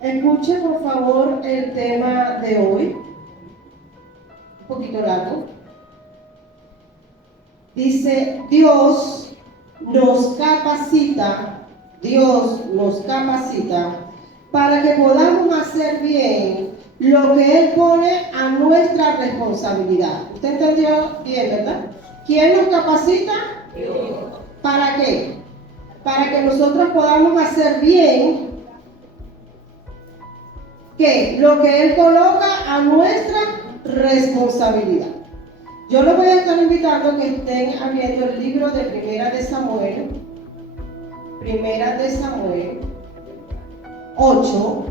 Escuche por favor el tema de hoy, un poquito largo. Dice, Dios nos capacita para que podamos hacer bien lo que Él pone a nuestra responsabilidad. ¿Usted entendió bien, verdad? ¿Quién nos capacita? Dios. ¿Para qué? Para que nosotros podamos hacer bien ¿qué? Lo que Él coloca a nuestra responsabilidad. Yo los voy a estar invitando a que estén abriendo el libro de Primera de Samuel 8,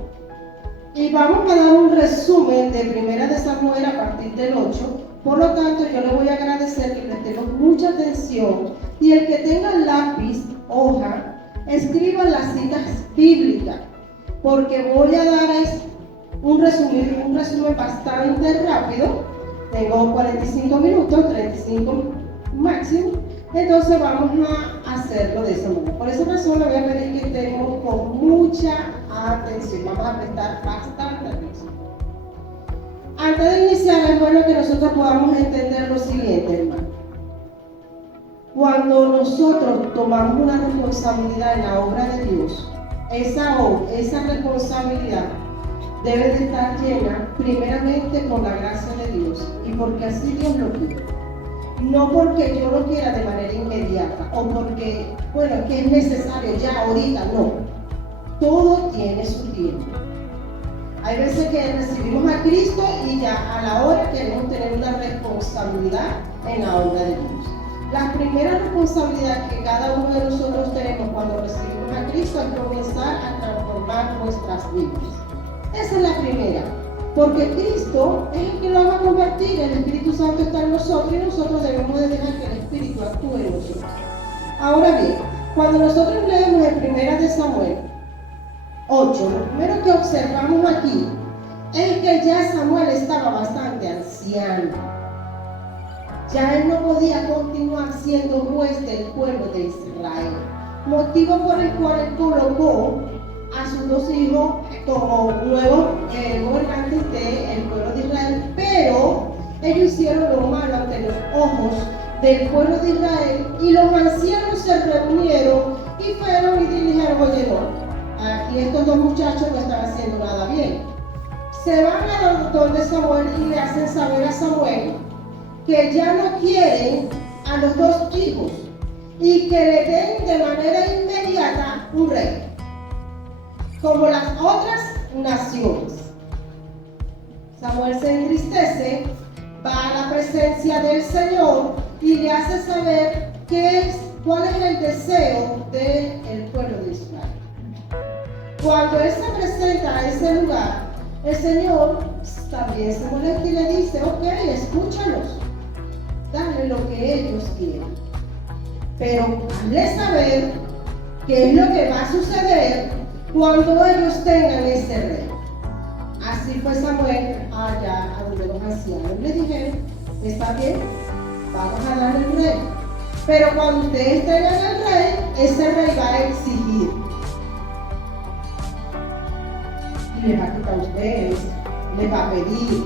y vamos a dar un resumen de Primera de Samuel a partir del 8. Por lo tanto, yo le voy a agradecer que prestemos mucha atención y el que tenga lápiz, hoja, escriba las citas bíblicas, porque voy a dar un resumen bastante rápido. Tengo 45 minutos, 35 máximo, entonces vamos a hacerlo de esa manera. Por esa razón le voy a pedir que estemos con mucha atención, vamos a prestar bastante atención. Antes de iniciar, es bueno que nosotros podamos entender lo siguiente, hermano. Cuando nosotros tomamos una responsabilidad en la obra de Dios, esa responsabilidad debe de estar llena primeramente por la gracia de Dios y porque así Dios lo quiere. No porque yo lo quiera de manera inmediata o porque, que es necesario ya ahorita, no. Todo tiene su tiempo. Hay veces que recibimos a Cristo y ya a la hora queremos tener una responsabilidad en la obra de Dios. La primera responsabilidad que cada uno de nosotros tenemos cuando recibimos a Cristo es comenzar a transformar nuestras vidas. Esa es la primera, porque Cristo es el que lo va a convertir, el Espíritu Santo está en nosotros y nosotros debemos de dejar que el Espíritu actúe en nosotros. Ahora bien, cuando nosotros leemos en Primera de Samuel 8, lo primero que observamos aquí es que ya Samuel estaba bastante anciano. Ya él no podía continuar siendo juez del pueblo de Israel, motivo por el cual él colocó a sus dos hijos como nuevos gobernantes del pueblo de Israel, pero ellos hicieron lo malo ante los ojos del pueblo de Israel y los ancianos se reunieron y fueron y dijeron, oye, no, aquí estos dos muchachos no están haciendo nada bien. Se van al donde Samuel y le hacen saber a Samuel que ya no quieren a los dos hijos y que le den de manera inmediata un rey, como las otras naciones. Samuel se entristece, va a la presencia del Señor y le hace saber cuál es el deseo del pueblo de Israel. Cuando él se presenta a ese lugar, el Señor también se molesta y le dice, ok, escúchalos, dale lo que ellos quieren, pero hazle saber qué es lo que va a suceder cuando ellos tengan ese rey. Así fue Samuel allá a donde los ancianos le dijeron, está bien, vamos a darle el rey, pero cuando ustedes tengan el rey, ese rey va a exigir y les va a quitar a ustedes, les va a pedir.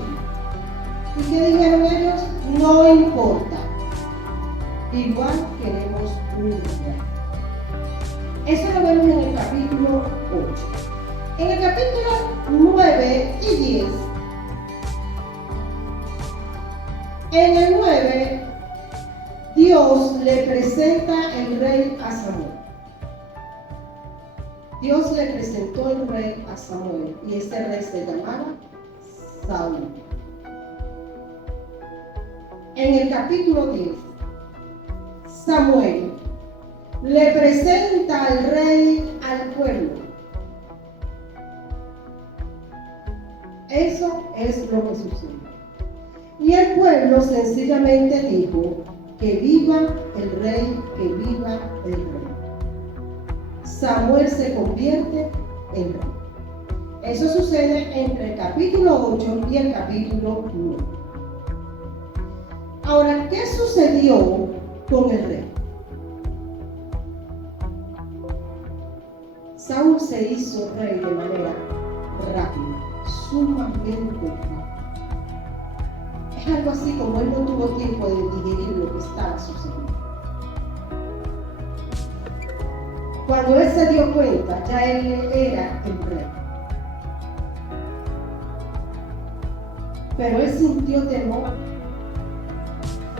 ¿Y qué dijeron ellos? No importa, igual queremos un rey. Eso lo vemos en el capítulo 8. En el capítulo 9 y 10, en el 9, Dios le presenta el rey a Samuel. Dios le presentó el rey a Samuel y ese rey se llamaba Saúl. En el capítulo 10, Samuel le presenta al rey al pueblo. Eso es lo que sucede. Y el pueblo sencillamente dijo, que viva el rey, que viva el rey. Samuel se convierte en rey. Eso sucede entre el capítulo 8 y el capítulo 9. Ahora, ¿qué sucedió con el rey? Saúl se hizo rey de manera rápido, sumamente rápido. Es algo así como él no tuvo tiempo de digerir lo que estaba sucediendo. Cuando él se dio cuenta, ya él era el rey. Pero él sintió temor.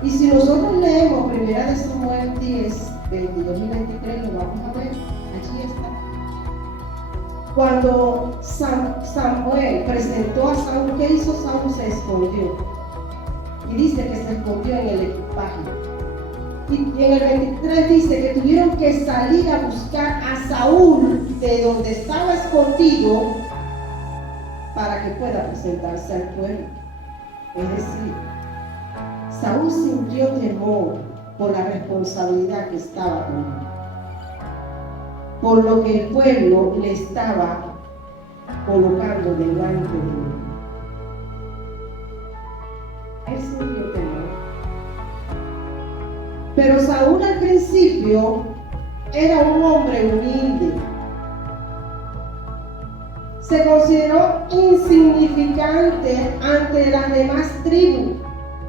Y si nosotros leemos 1 Samuel 10, 22 y 23, lo vamos a ver, allí está. Cuando Samuel presentó a Saúl, ¿qué hizo Saúl? Se escondió. Y dice que se escondió en el equipaje. Y en el 23 dice que tuvieron que salir a buscar a Saúl de donde estaba escondido para que pueda presentarse al pueblo. Es decir, Saúl sintió temor por la responsabilidad que estaba tomando, por lo que el pueblo le estaba colocando delante de él. Él sintió temor. Pero Saúl al principio era un hombre humilde. Se consideró insignificante ante las demás tribus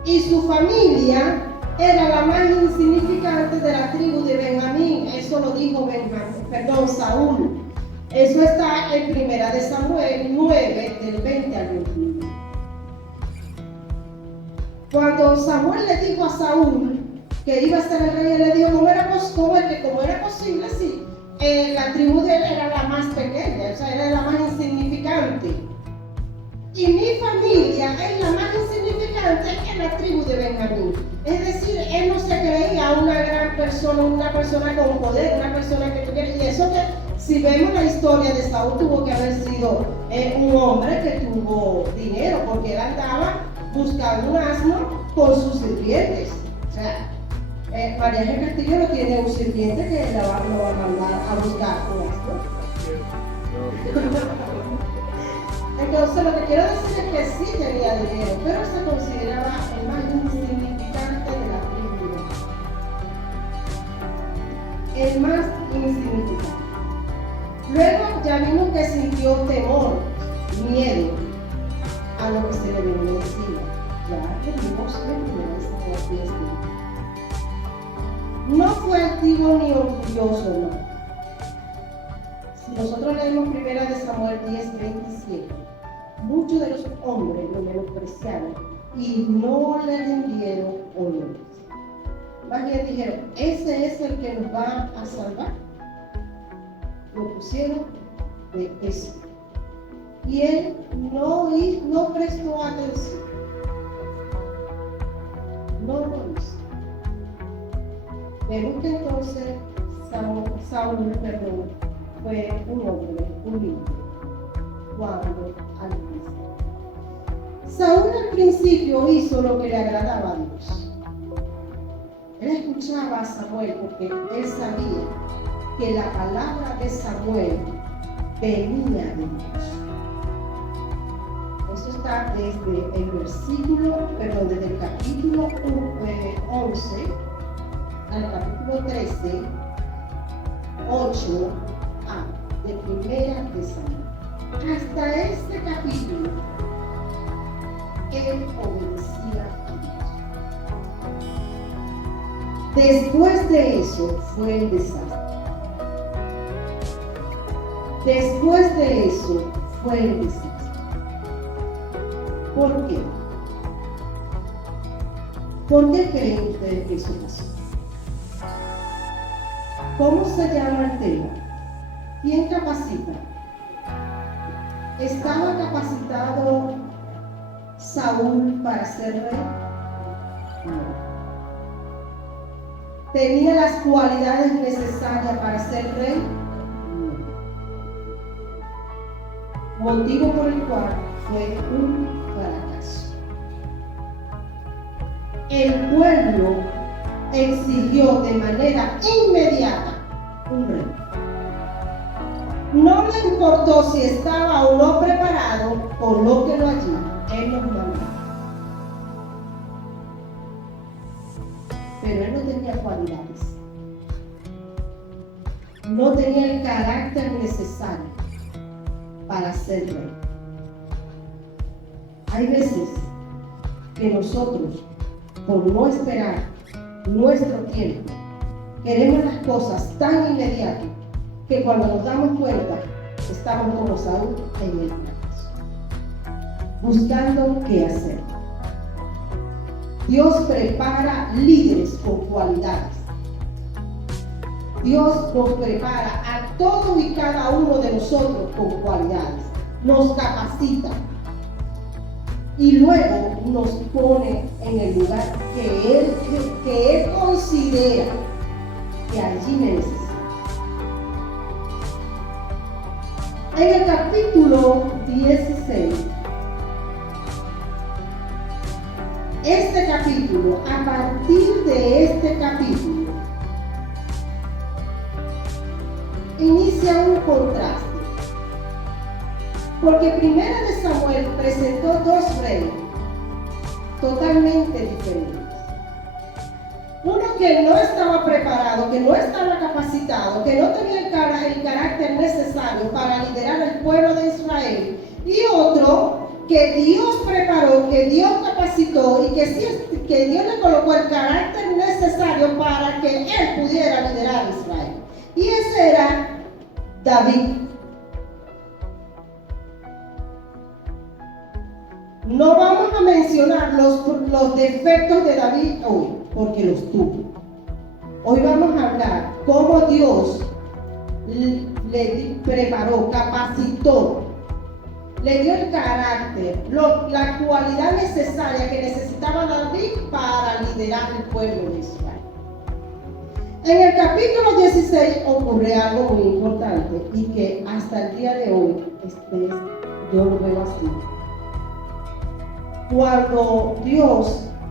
y su familia era la más insignificante de la tribu de Benjamín. Eso lo dijo Saúl. Eso está en 1 Samuel 9, del 20 al 21. Cuando Samuel le dijo a Saúl que iba a ser el rey, él le dijo, como era posible, sí. La tribu de él era la más pequeña, o sea, era la más insignificante. Y mi familia es la más insignificante en la tribu de Benjamín. Es decir, él no se creía una gran persona, una persona con poder, una persona que tuviera. Y eso que, si vemos la historia de Saúl, tuvo que haber sido un hombre que tuvo dinero, porque él andaba buscando un asno con sus sirvientes. O sea, María G. Castillo no tiene un sirviente que lo va a mandar a buscar un asno. Entonces, lo que quiero decir es que sí tenía dinero, pero se consideraba el más insignificante de la tribu. El más insignificante. Luego ya vimos que sintió temor, miedo a lo que se le venía encima. Ya vimos en 1 Samuel 10. No fue altivo ni orgulloso, no. Si nosotros leemos 1 Samuel 10, 27, muchos de los hombres lo menospreciaron y no le rindieron honor. Más bien dijeron, ese es el que nos va a salvar. Lo pusieron de eso. Y él no prestó atención. No lo hizo. Vemos que entonces Saúl fue un hombre humilde cuando al principio. Saúl al principio hizo lo que le agradaba a Dios. Él escuchaba a Samuel porque él sabía que la palabra de Samuel venía de Dios. Eso está desde el capítulo 11 al capítulo 13, 8a, de 1 Samuel. Hasta este capítulo, él obedecía a Dios. Después de eso fue el desastre. Después de eso fue el desastre. ¿Por qué? ¿Por qué creen ustedes que eso pasó? ¿Cómo se llama el tema? ¿Quién capacita? ¿Estaba capacitado Saúl para ser rey? No. ¿Tenía las cualidades necesarias para ser rey? No. Motivo por el cual fue un fracaso. El pueblo exigió de manera inmediata un rey. No le importó si estaba o no preparado, colóquelo allí, él nos mandó. Pero él no tenía cualidades. No tenía el carácter necesario para ser rey. Hay veces que nosotros, por no esperar nuestro tiempo, queremos las cosas tan inmediatas que cuando nos damos cuenta, estamos como Saúl en el fracaso, buscando qué hacer. Dios prepara líderes con cualidades. Dios nos prepara a todos y cada uno de nosotros con cualidades. Nos capacita. Y luego nos pone en el lugar que Él considera que allí necesita. En el capítulo 16, este capítulo, a partir de este capítulo, inicia un contraste. Porque Primera de Samuel presentó dos reyes totalmente diferentes. Uno que no estaba preparado, que no estaba capacitado, que no tenía el carácter necesario para liderar el pueblo de Israel. Y otro que Dios preparó, que Dios capacitó y que Dios le colocó el carácter necesario para que él pudiera liderar a Israel. Y ese era David. No vamos a mencionar los defectos de David hoy, porque los tuvo. Hoy vamos a hablar cómo Dios le preparó, capacitó, le dio el carácter, la cualidad necesaria que necesitaba David para liderar el pueblo de Israel. En el capítulo 16 ocurre algo muy importante y que hasta el día de hoy yo lo veo así.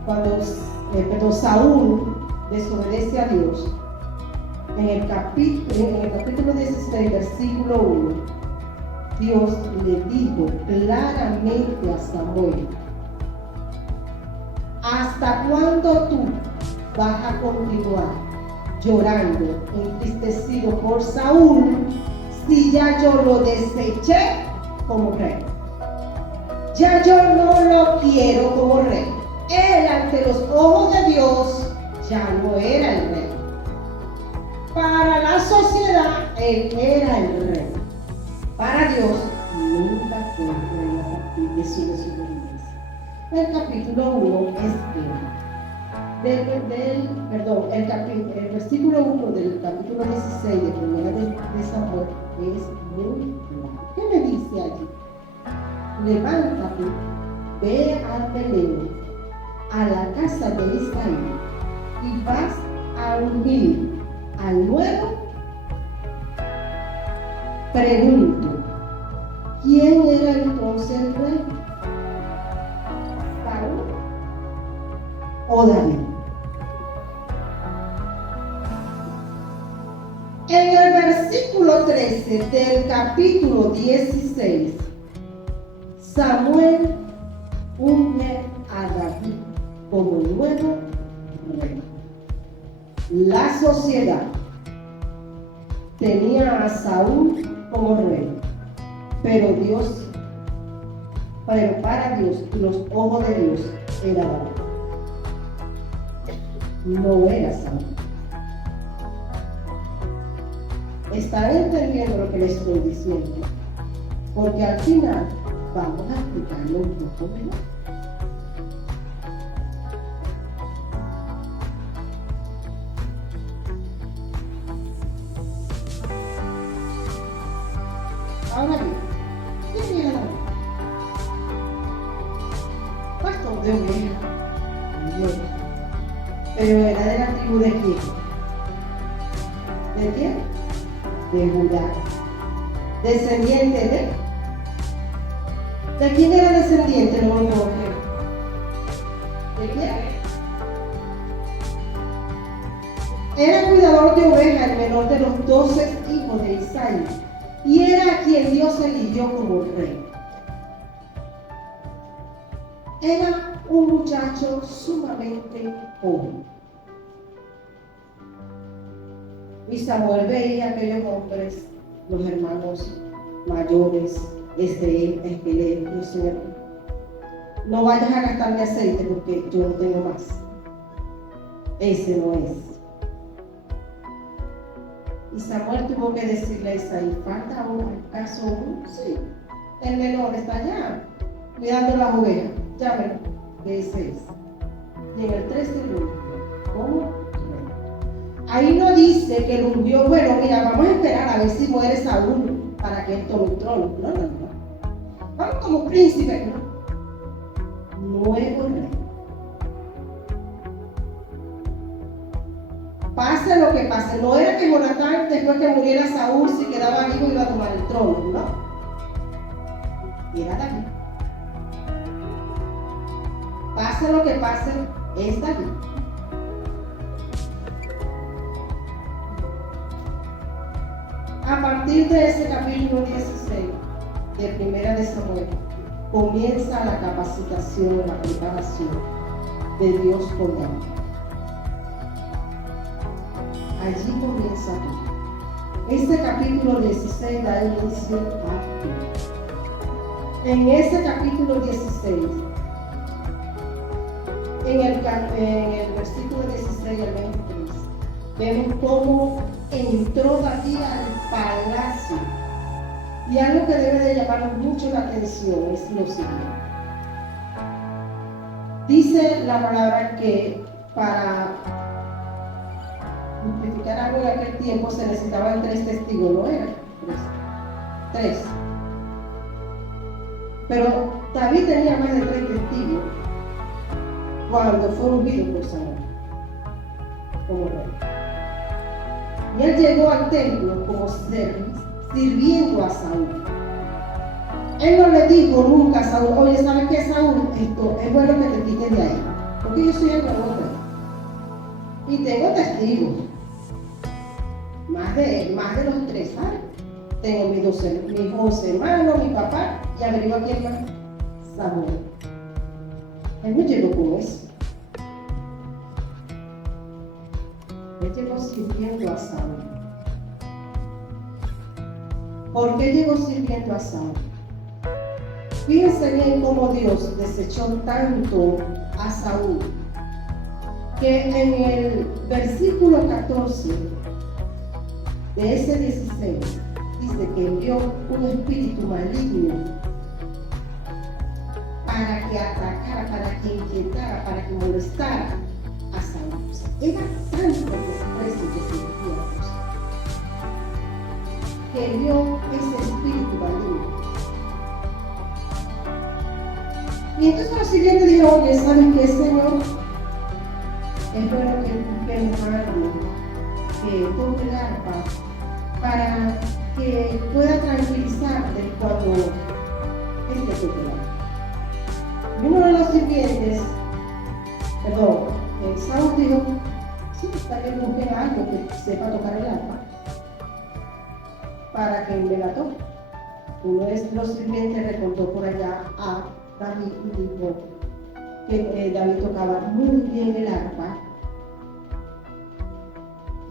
Cuando Saúl desobedece a Dios, en el capítulo 16, versículo 1, Dios le dijo claramente a Samuel: ¿hasta cuándo tú vas a continuar llorando, entristecido por Saúl, si ya yo lo deseché como rey? Ya yo no lo quiero como rey. Él, ante los ojos de Dios, ya no era el rey. Para la sociedad, él era el rey. Para Dios, nunca fue el rey a partir de su desobediencia. El capítulo 1 es el versículo 1 del capítulo 16 de Primera de Samuel es muy claro. ¿Qué me dice allí? Levántate, ve a Belén, a la casa de Isaí, y vas a ungir al nuevo. Pregunto, ¿quién era entonces el rey? ¿Saúl o David? En el versículo 13 del capítulo 16, Samuel unge a David como el nuevo rey. La sociedad tenía a Saúl como rey, pero para Dios y los ojos de Dios era David. No era Saúl. ¿Están entendiendo lo que les estoy diciendo? Porque al final vamos a explicarlo un poco mejor. Ahora bien, ¿quién era David? Pastor de ovejas. Pero era de la tribu de quién? ¿De quién? De Judá. Descendiente ¿de quién era descendiente? No me acuerdo. ¿De quién? Era cuidador de ovejas, el menor de los 12 hijos de Isaí, y era a quien Dios eligió como rey. Era un muchacho sumamente joven. Y Samuel veía a aquellos hombres, los hermanos mayores, es de él, es que le dijo, Señor, no vayas a gastarme aceite porque yo no tengo más. Ese no es. Y Samuel tuvo que decirle a Isaí, ¿falta acaso uno? Sí, el menor está allá, cuidando las ovejas. Llámelo, que ese es. Y en el 13 lo ungió. ¿Cómo? Ahí no dice que lo ungió, bueno, mira, vamos a esperar a ver si muere Saúl para que él tome el trono. No, no, no. Vamos como príncipe, ¿no? Nuevo rey. Pase lo que pase, no era que Jonatán, después que muriera Saúl, si quedaba vivo iba a tomar el trono, ¿no? Era David. Pase lo que pase, es David. A partir de ese capítulo 16 de Primera de Samuel, comienza la capacitación, la preparación de Dios con David. Allí comienza todo. Este capítulo 16 da inicio a todo. En ese capítulo 16, en el versículo 16 al 23, vemos cómo entró David al palacio. Y algo que debe de llamar mucho la atención es lo siguiente. Dice la palabra que para justificar algo en aquel tiempo se necesitaban 3 testigos, ¿no era? 3. Pero David tenía más de 3 testigos cuando fue ungido por Samuel como rey. Y él llegó al templo como sirviendo a Saúl. Él no le dijo nunca a Saúl, oye, ¿sabes qué, Saúl? Esto es bueno que te quites de ahí, porque yo soy el nuevo rey. Y tengo testigos. Más de los 3, ¿sabes? Tengo mis 11 hermanos, mi papá, y averigua quién más. Samuel. Él no llegó con eso. Él llegó sirviendo a Saúl. ¿Por qué llegó sirviendo a Saúl? Fíjense bien cómo Dios desechó tanto a Saúl, que en el versículo 14 de ese 16 dice que envió un espíritu maligno para que atacara, para que inquietara, para que molestara a Saúl. O sea, era tanto el desprecio que sentía Dios que envió ese espíritu maligno. Y entonces los siguientes dijeron, oye, ¿sabes qué, Señor? Es bueno que busquemos que toque el arpa para que pueda tranquilizarte cuando toque el arpa. Y uno de los sirvientes, Saúl dijo, sí, está bien, busquen a alguien que sepa tocar el arpa para que me la toque. Uno de los sirvientes recordó por allá a David y dijo que David tocaba muy bien el arpa.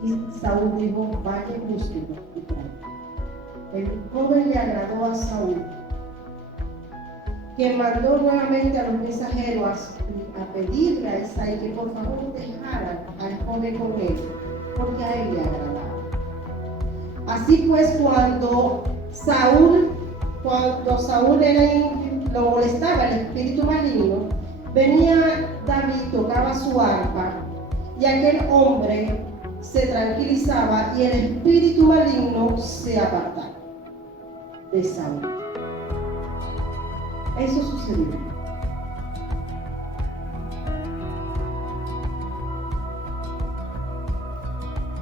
Y Saúl dijo, vaya, búsquelo y tráelo. El joven le agradó a Saúl, que mandó nuevamente a los mensajeros a pedirle a Isaí que por favor dejara al joven con él, porque a él le agradaba. Así pues, cuando Saúl lo molestaba el espíritu maligno, venía David, tocaba su arpa, y aquel hombre se tranquilizaba y el espíritu maligno se apartaba de Saúl. Eso sucedió.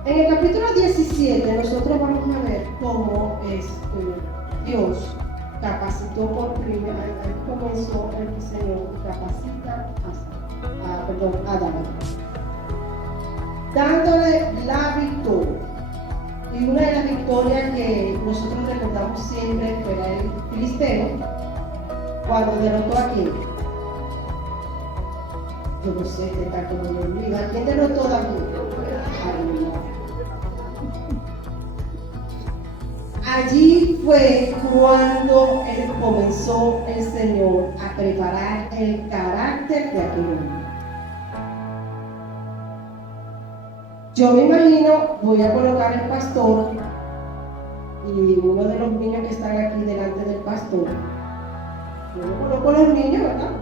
En el capítulo 17 nosotros vamos a ver cómo Dios capacitó por primera vez, ahí comenzó el Señor capacita a David, dándole la victoria. Y una de las victorias que nosotros recordamos siempre fue el filisteo, cuando derrotó a quién. Yo no sé, te está como me olvida. ¿Quién derrotó a David? Allí fue cuando comenzó el Señor a preparar el carácter de aquel hombre. Yo me imagino, voy a colocar el pastor y uno de los niños que están aquí delante del pastor. Yo no coloco los niños, ¿verdad?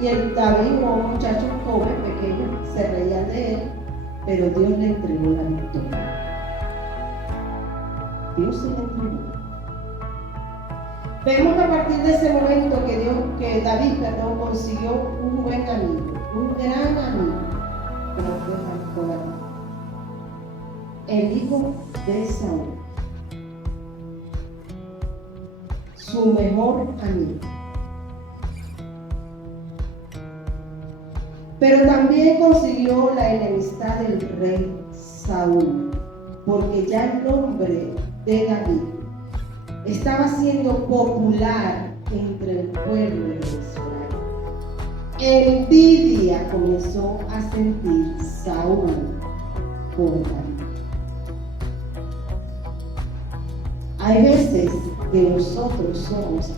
Y el David, un muchacho joven, pequeño, se reía de él, pero Dios le entregó la victoria. Dios se le entregó. Vemos a partir de ese momento que David consiguió un buen amigo, un gran amigo, como fue David, el hijo de Saúl, su mejor amigo. Pero también consiguió la enemistad del rey Saúl, porque ya el nombre de David estaba siendo popular entre el pueblo de Israel. Envidia comenzó a sentir Saúl por David. Hay veces que nosotros somos así.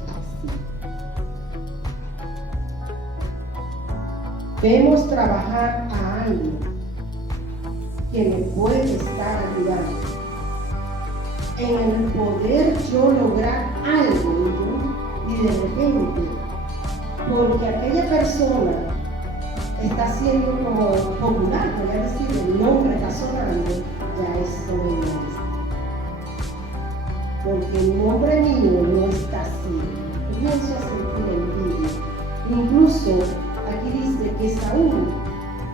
Vemos trabajar a alguien que me puede estar ayudando en el poder yo lograr algo y de repente, porque aquella persona está siendo como popular, voy a decir, el nombre está sonando, ya es soberanía. Porque el nombre mío no está así. Comienzo a sentir envidia. Incluso aquí dice que Saúl,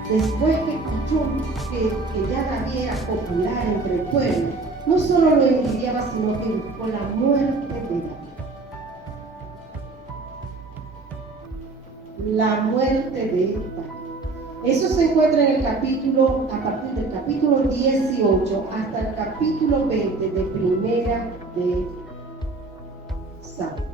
después que escuchó que ya David era popular entre el pueblo, no solo lo envidiaba, sino que buscó la muerte de David. La muerte de David. Eso se encuentra en el capítulo, a partir del capítulo 18 hasta el capítulo 20 de Primera de Samuel.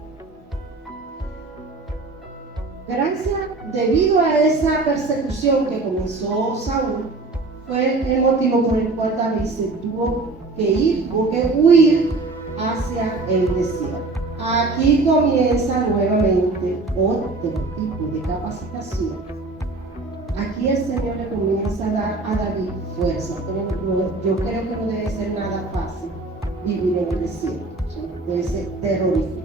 Gracias, debido a esa persecución que comenzó Saúl, fue el motivo por el cual David se tuvo que huir hacia el desierto. Aquí comienza nuevamente otro tipo de capacitación. Aquí el Señor le comienza a dar a David fuerza, pero yo creo que no debe ser nada fácil vivir en el desierto, debe ser terrorífico.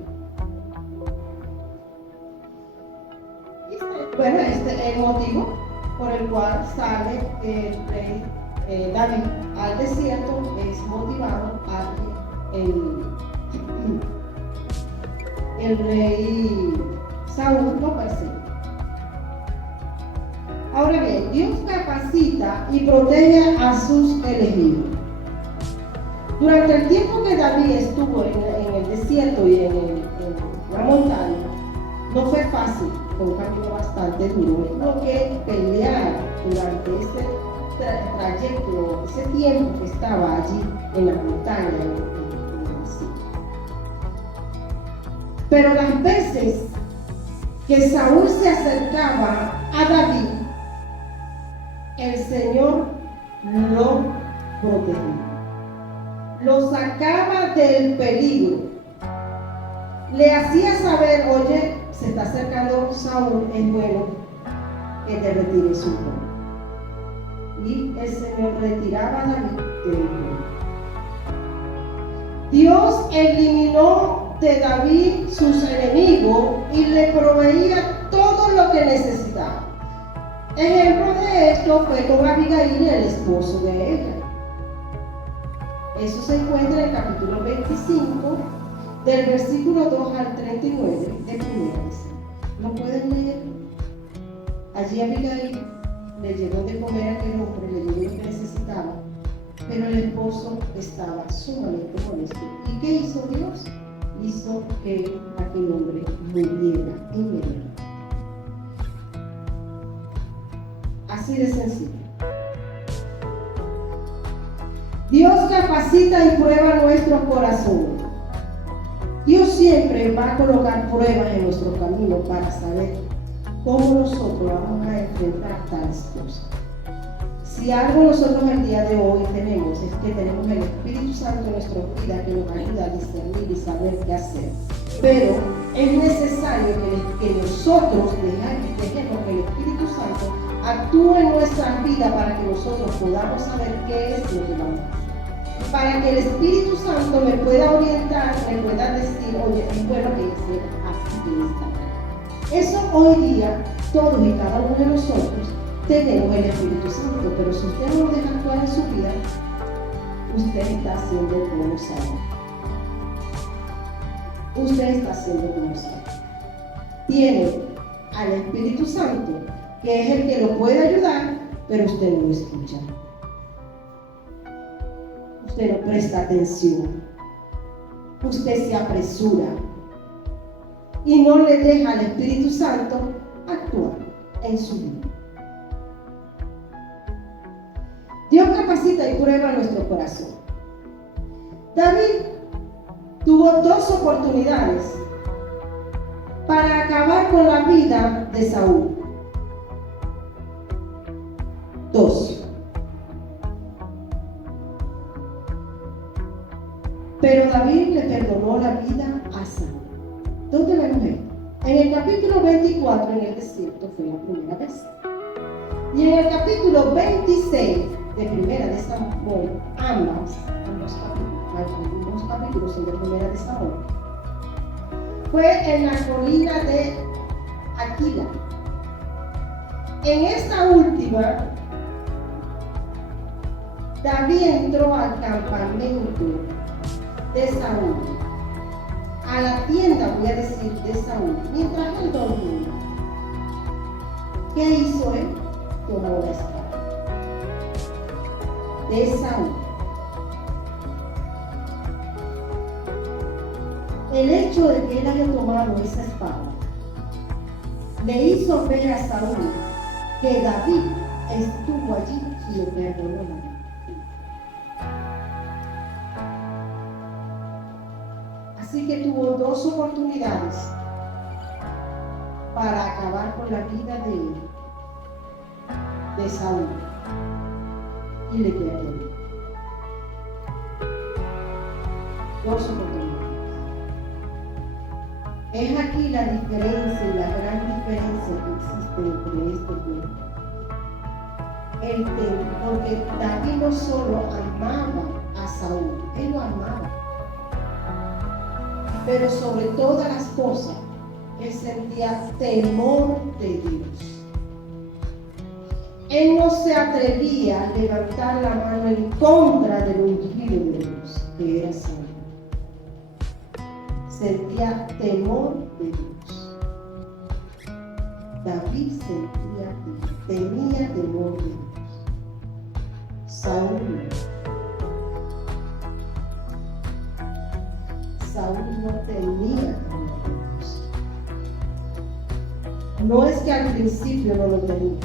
Bueno, este es el motivo por el cual sale el rey David al desierto, es motivado a que el rey Saúl lo persigue. Ahora bien, Dios capacita y protege a sus elegidos. Durante el tiempo que David estuvo en el desierto y en la montaña, no fue fácil, fue un camino bastante duro. Tuvo que pelear durante ese trayecto, ese tiempo que estaba allí en la montaña, en el desierto. Pero las veces que Saúl se acercaba a David, el Señor lo protegía, lo sacaba del peligro, le hacía saber, oye, se está acercando Saúl, es bueno que te retires un poco. Y el Señor retiraba a David del peligro. Dios eliminó de David sus enemigos y le proveía todo lo que necesitaba. Ejemplo de esto fue con Abigail, el esposo de ella. Eso se encuentra en el capítulo 25, del versículo 2 al 39 de Primera. ¿Lo pueden leer? Allí Abigail le llevó de comer a aquel hombre, le llevó lo que necesitaba, pero el esposo estaba sumamente molesto. ¿Y qué hizo Dios? Hizo que aquel hombre muriera en medio. Así de sencillo. Dios capacita y prueba nuestros corazones. Dios siempre va a colocar pruebas en nuestro camino para saber cómo nosotros vamos a enfrentar tales cosas. Si algo nosotros el día de hoy tenemos es que tenemos el Espíritu Santo en nuestra vida que nos ayuda a discernir y saber qué hacer. Pero es necesario que nosotros dejemos que el Espíritu Santo actúe en nuestras vidas para que nosotros podamos saber qué es lo que vamos a hacer. Para que el Espíritu Santo me pueda orientar, me pueda decir, oye, es bueno que sea así que está. Eso hoy día, todos y cada uno de nosotros tenemos el Espíritu Santo, pero si usted no lo deja actuar en su vida, usted está haciendo como sabe. Usted está haciendo como sabe. Tiene al Espíritu Santo, que es el que lo puede ayudar, pero usted no lo escucha. Usted no presta atención. Usted se apresura y no le deja al Espíritu Santo actuar en su vida. Dios capacita y prueba nuestro corazón. David tuvo 2 oportunidades para acabar con la vida de Saúl. 2. Pero David le perdonó la vida a Saúl. ¿Dónde vemos esto? En el capítulo 24 en el desierto fue la primera vez. Y en el capítulo 26 de Primera de Samuel, ambos capítulos son de Primera de Samuel, fue en la colina de Aquila. En esta última, David entró al campamento de Saúl, a la tienda, voy a decir, de Saúl, mientras él dormía. ¿Qué hizo él? Tomó la espada de Saúl. El hecho de que él haya tomado esa espada le hizo ver a Saúl que David estuvo allí y le perdonó la vida. Así que tuvo 2 oportunidades para acabar con la vida de Saúl y le perdonó. 2 oportunidades. Es aquí la diferencia y la gran diferencia que existe entre estos dos. Porque David no solo amaba a Saúl, él lo amaba, pero sobre todas las cosas, él sentía temor de Dios. Él no se atrevía a levantar la mano en contra del ungido de Dios, que era Saúl. Sentía temor de Dios. David tenía temor de Dios. Saúl no tenía temor de Dios. No es que al principio no lo tenía,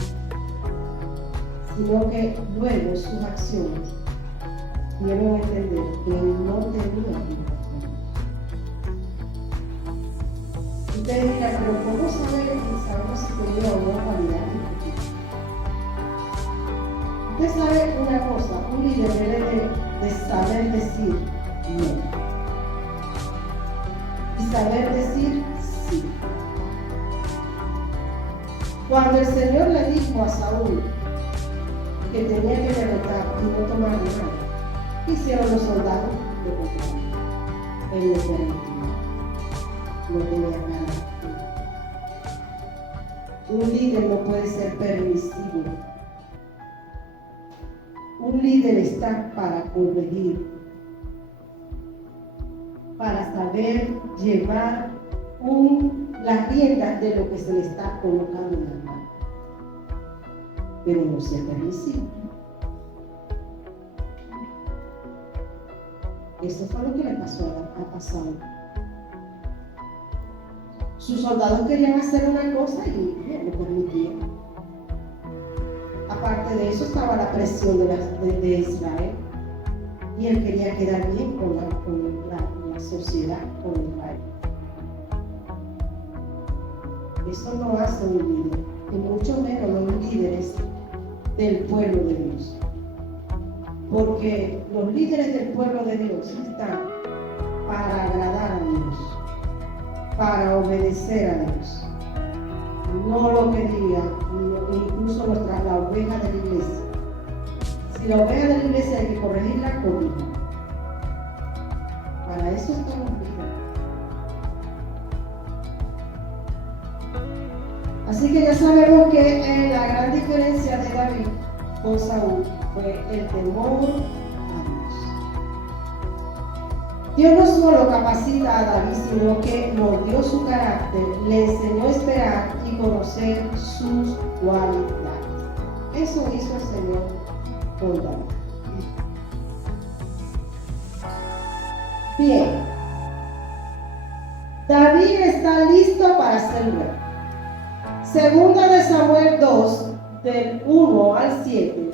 sino que luego sus acciones dieron a entender que él no tenía temor. Ustedes dirán, pero ¿cómo sabemos si tenía o no cualidad? Usted sabe una cosa, un líder debe de saber decir no y saber decir sí. Cuando el Señor le dijo a Saúl que tenía que derrotar y no tomar nada, ¿qué hicieron los soldados? Lo contrario. Él le permitió. No tenía nada. Un líder no puede ser permisivo. Un líder está para corregir, para saber llevar las riendas de lo que se le está colocando en la mano. Pero no sea permisivo. Eso fue lo que le pasó a Saúl. Sus soldados querían hacer una cosa y no lo permitían. Aparte de eso estaba la presión de Israel. Y él quería quedar bien con la sociedad, con Israel. Eso no hace un líder, y mucho menos los líderes del pueblo de Dios. Porque los líderes del pueblo de Dios están para agradar a Dios, para obedecer a Dios. No lo que diga, incluso la oveja de la iglesia. Si la oveja de la iglesia hay que corregirla, corrija. Para eso están los líderes. Así que ya sabemos que la gran diferencia de David con Saúl fue el temor a Dios. Dios no solo capacita a David, sino que moldeó su carácter, le enseñó a esperar y conocer sus cualidades. Eso hizo el Señor con David. Bien, David está listo para ser rey. Segunda de Samuel 2, del 1 al 7,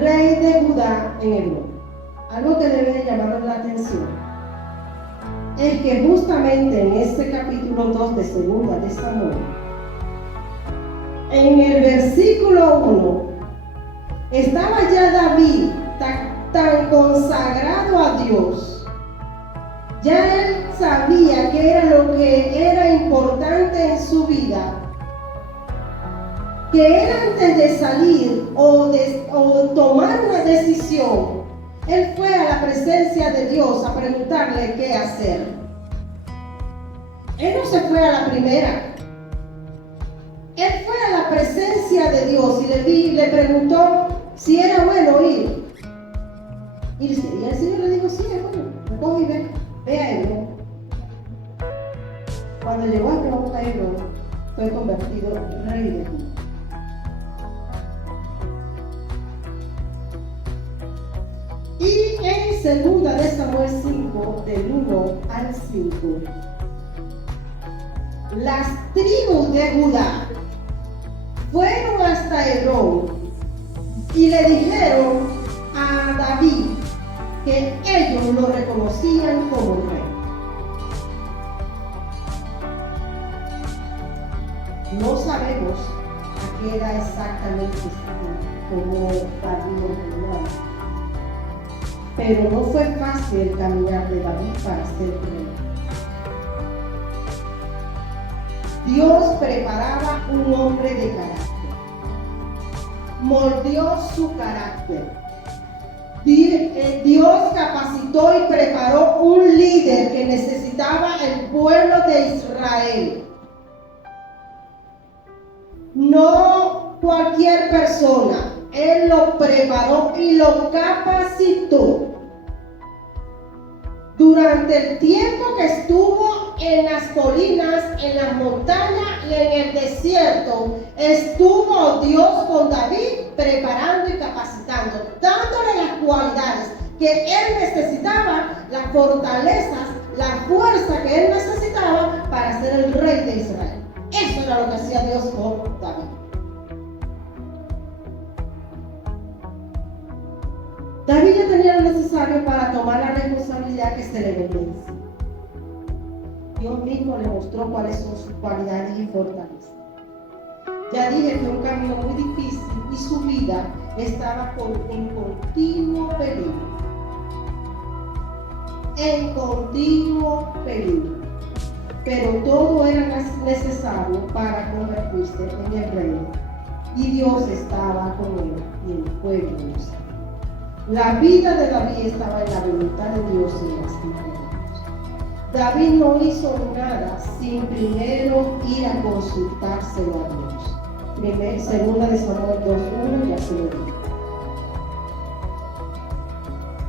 rey de Judá en Hebrón. Algo que debe llamar la atención es que justamente en este capítulo 2 de Segunda de Samuel, en el versículo 1, estaba ya David tan consagrado a Dios. Ya él sabía que era lo que era importante en su vida, que él antes de salir o tomar una decisión, él fue a la presencia de Dios a preguntarle qué hacer. Él no se fue a la primera. Él fue a la presencia de Dios y le preguntó si era bueno ir. Y el Señor le dijo, sí, es bueno, coge y ve a Hebrón. Cuando llegó a Hebrón, fue convertido en rey de Judá. Y en segunda de Samuel 5, del 1 al 5, las tribus de Judá fueron hasta Hebrón y le dijeron a David que ellos lo reconocían como rey. No sabemos a qué era exactamente como David ordenó, pero no fue fácil el caminar de David para ser rey. Dios preparaba un hombre de carácter, moldeó su carácter. Dios capacitó y preparó un líder que necesitaba el pueblo de Israel. No cualquier persona. Él lo preparó y lo capacitó. Durante el tiempo que estuvo en las colinas, en las montañas y en el desierto, estuvo Dios con David preparando y capacitando, dándole las cualidades que él necesitaba, las fortalezas, la fuerza que él necesitaba para ser el rey de Israel. Eso era lo que hacía Dios con David. David ya tenía lo necesario para tomar la responsabilidad que se le venía. Dios mismo le mostró cuáles son sus cualidades y fortalezas. Ya dije que un camino muy difícil y su vida estaba en continuo peligro. En continuo peligro. Pero todo era necesario para convertirse en el rey. Y Dios estaba con él y el pueblo de Dios. La vida de David estaba en la voluntad de Dios y en las manos de Dios. David no hizo nada sin primero ir a consultárselo a Dios. Segunda de Samuel 2:1, ya se lo digo.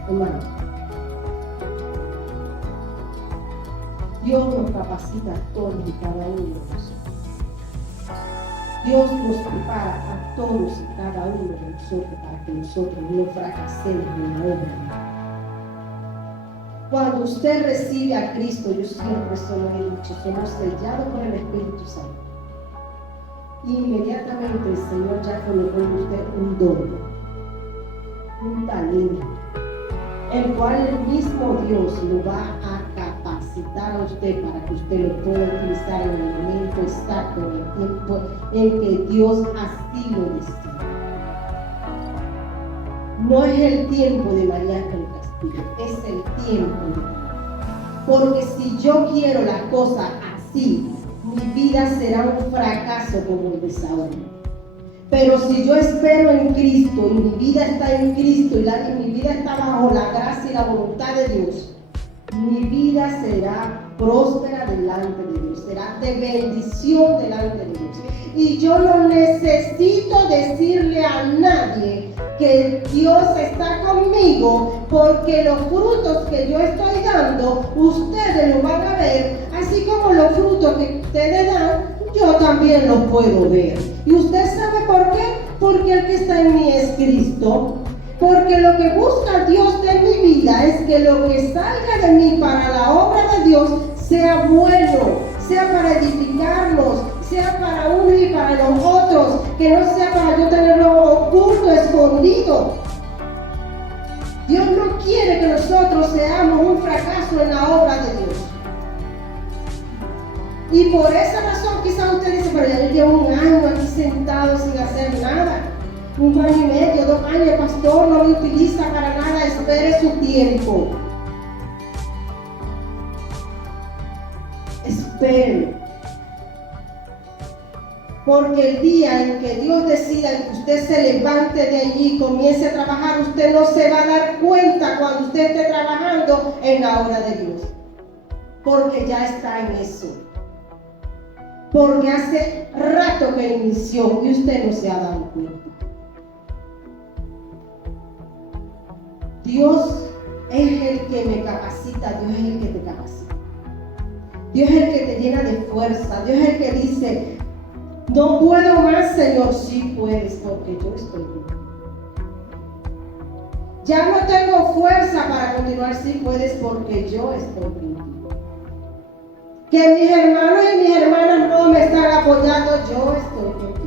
Hermano, Dios nos capacita a todos y cada uno de nosotros. Dios nos prepara a todos y cada uno de nosotros para que nosotros no fracasemos en la obra. Cuando usted recibe a Cristo, yo siempre se lo he dicho, somos sellados por el Espíritu Santo. Inmediatamente el Señor ya colocó en usted un don, un talento, el cual el mismo Dios lo va a capacitar a usted para que usted lo pueda utilizar en el momento exacto, en el tiempo en que Dios así lo decida. No es el tiempo de María del Castillo, es el tiempo de Dios. Porque si yo quiero las cosas así, mi vida será un fracaso como el de Saúl. Pero si yo espero en Cristo y mi vida está en Cristo y mi vida está bajo la gracia y la voluntad de Dios, mi vida será próspera delante de Dios, será de bendición delante de Dios. Y yo no necesito decirle a nadie que Dios está conmigo, porque los frutos que yo estoy dando, ustedes los van a ver, así como los frutos que ustedes dan, yo también los puedo ver. ¿Y usted sabe por qué? Porque el que está en mí es Cristo. Porque lo que busca Dios de mi vida es que lo que salga de mí para la obra de Dios sea bueno, sea para edificarnos, sea para uno y para los otros, que no sea para yo tenerlo oculto, escondido. Dios no quiere que nosotros seamos un fracaso en la obra de Dios. Y por esa razón quizás usted dice, pero ya yo llevo un año aquí sentado sin hacer nada. 1 año y medio, 2 años, el pastor no me utiliza para nada, espere su tiempo. Espere. Porque el día en que Dios decida que usted se levante de allí y comience a trabajar, usted no se va a dar cuenta cuando usted esté trabajando en la obra de Dios. Porque ya está en eso. Porque hace rato que inició y usted no se ha dado cuenta. Dios es el que me capacita, Dios es el que te capacita. Dios es el que te llena de fuerza, Dios es el que dice, no puedo más, Señor, sí puedes, porque yo estoy bien. Ya no tengo fuerza para continuar, sí puedes, porque yo estoy bien. Que mis hermanos y mis hermanas no me están apoyando, yo estoy contigo.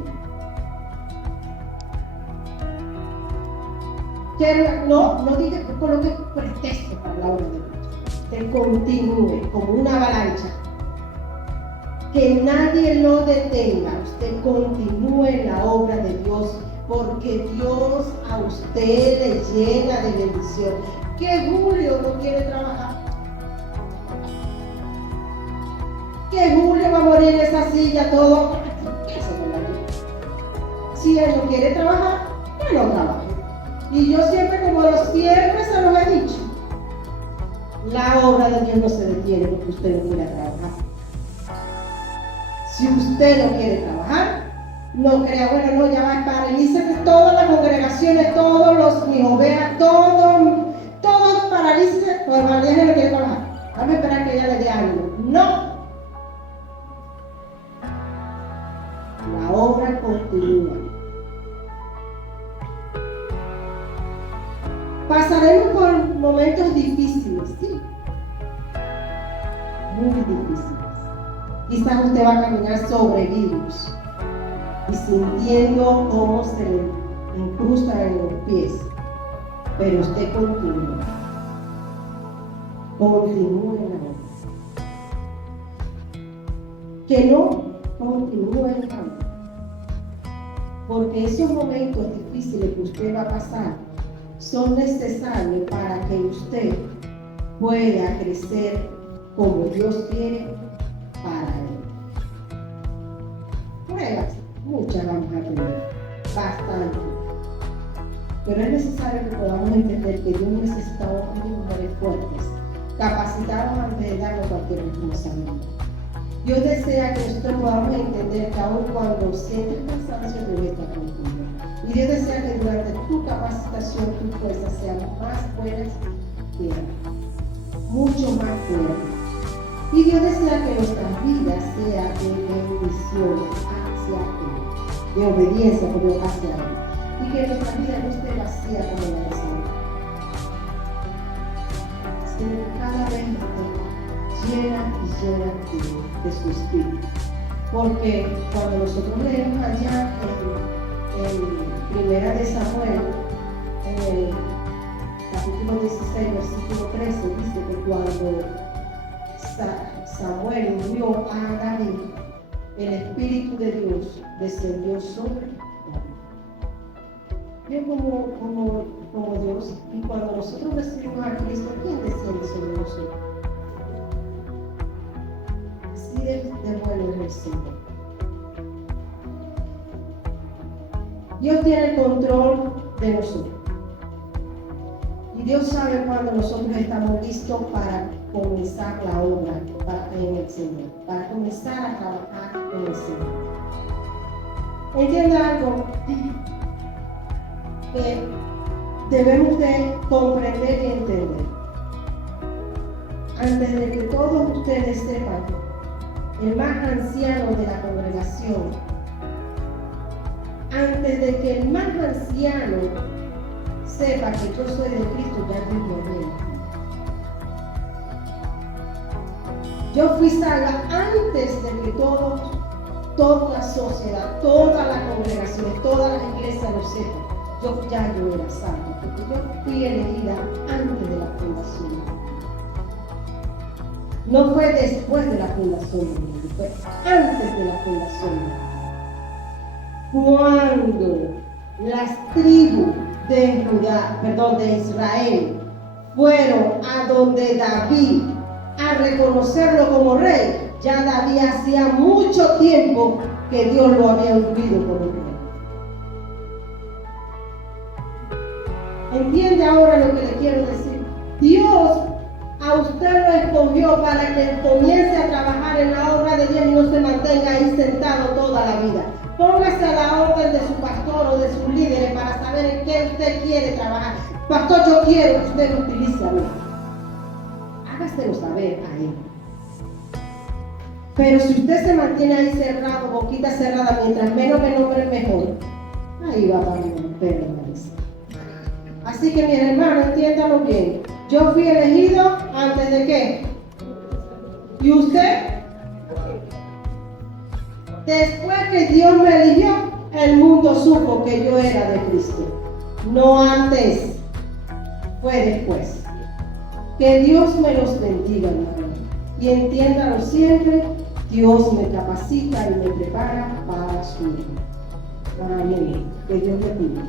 Que no diga que coloque pretexto para la obra de Dios. Que continúe como una avalancha. Que nadie lo detenga. Usted continúe en la obra de Dios, porque Dios a usted le llena de bendición. Que Julio no quiere trabajar. Que Julio va a morir en esa silla todo. Si él no quiere trabajar, que no trabaje. Y yo siempre, como siempre se los he dicho, la obra de Dios no se detiene porque usted no quiera trabajar. Si usted no quiere trabajar, no crea, bueno, no, ya va, paralícese todas las congregaciones, todos mis ovejas, todos paralícense, pues María no quiere trabajar. Vamos a esperar que ella le dé algo. No. La obra continúa. Pasaremos por momentos difíciles, sí. Muy difíciles. Quizás usted va a caminar sobre virus y sintiendo cómo se le incrustan en los pies. Pero usted continúa. Continúe en la obra. Que no continúe en la obra. Porque esos momentos difíciles que usted va a pasar son necesarios para que usted pueda crecer como Dios quiere para él. Pruebas, muchas vamos a tener, bastante. Pero es necesario que podamos entender que Dios necesita hombres y mujeres fuertes, capacitados antes de darnos cualquier responsabilidad. Dios desea que nosotros podamos entender que aun cuando sientes cansancio, Dios está contigo. Y Dios desea que durante tu capacitación, tus fuerzas sean más buenas que antes, mucho más fuertes. Y Dios desea que nuestras vidas sean de bendición hacia Él, de obediencia por Dios hacia Él. Y que nuestra vida no esté vacía como la de Saúl, sino que cada vez esté llena y llena de su espíritu. Porque cuando nosotros leemos allá en Primera de Samuel, en el capítulo 16, versículo 13, dice que cuando Samuel unió a David, el Espíritu de Dios descendió sobre David. Veo como como Dios, y cuando nosotros recibimos a Cristo, ¿quién desciende sobre nosotros? Así de bueno es el Señor. Dios tiene el control de nosotros. Y Dios sabe cuando nosotros estamos listos para comenzar la obra en el Señor, para comenzar a trabajar en el Señor. Entienda algo que debemos de comprender y entender. Antes de que todos ustedes sepan, el más anciano de la congregación, antes de que el más anciano sepa que yo soy de Cristo, ya Dios me ve. Yo fui salva antes de que toda la sociedad, toda la congregación, toda la iglesia lo sepa. Yo era salva, porque yo fui elegida antes de la fundación. No fue después de la fundación, fue antes de la fundación. Cuando las tribus de Israel fueron a donde David a reconocerlo como rey, ya David hacía mucho tiempo que Dios lo había ungido como rey. ¿Entiende ahora lo que le quiero decir? Dios a usted lo escogió para que comience a trabajar en la obra de Dios y no se mantenga ahí sentado toda la vida. Póngase a la orden de su pastor o de sus líderes para saber en qué usted quiere trabajar. Pastor, yo quiero que usted me utilice a mí. Hágaselo saber a él. Pero si usted se mantiene ahí cerrado, boquita cerrada, mientras menos me nombre mejor, ahí va a romper la cabeza. Así que, mi hermano, entiéndalo bien. Yo fui elegido antes de qué. ¿Y usted? Después que Dios me eligió, el mundo supo que yo era de Cristo. No antes, fue después. Que Dios me los bendiga, hermano. Y entiéndalo siempre, Dios me capacita y me prepara para su vida. Amén. Que Dios le bendiga.